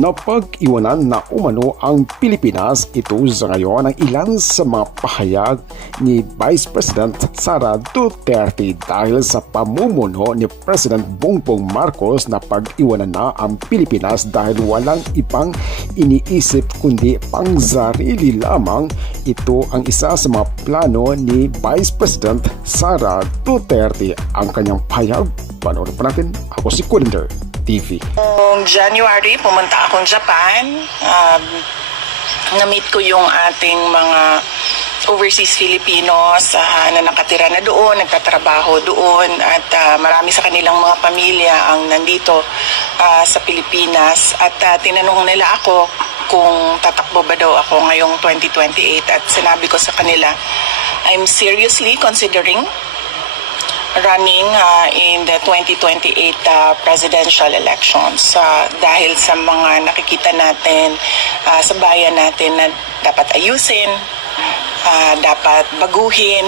Napag-iwanan na umano ang Pilipinas. Ito sa ngayon ang ilan sa mga pahayag ni Vice President Sara Duterte dahil sa pamumuno ni President Bongbong Marcos na pag-iwanan na ang Pilipinas dahil walang ibang iniisip kundi pangsarili lamang. Ito ang isa sa mga plano ni Vice President Sara Duterte. Ang kanyang pahayag, panoorin pa natin. Ako si Kulinder TV. Noong January, pumunta akong Japan. Na-meet ko yung ating mga overseas Filipinos na nakatira na doon, nagtatrabaho doon, at marami sa kanilang mga pamilya ang nandito sa Pilipinas. At tinanong nila ako kung tatakbo ba daw ako ngayong 2028, at sinabi ko sa kanila, I'm seriously considering running in the 2028 presidential elections dahil sa mga nakikita natin sa bayan natin na dapat ayusin, dapat baguhin,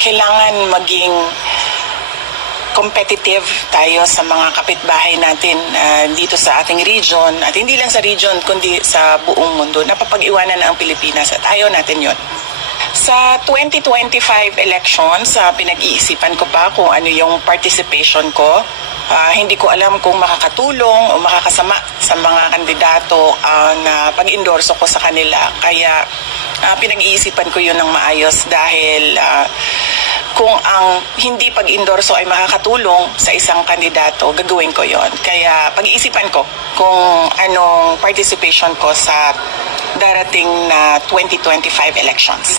kailangan maging competitive tayo sa mga kapitbahay natin dito sa ating region, at hindi lang sa region kundi sa buong mundo. Napapag-iwanan na ang Pilipinas at ayaw natin yon. Sa 2025 elections, pinag-iisipan ko pa kung ano yung participation ko. Hindi ko alam kung makakatulong o makakasama sa mga kandidato na pag-endorso ko sa kanila. Kaya pinag-iisipan ko yun ng maayos dahil kung ang hindi pag-endorso ay makakatulong sa isang kandidato, gagawin ko yon. Kaya pag-iisipan ko kung anong participation ko sa darating na 2025 elections.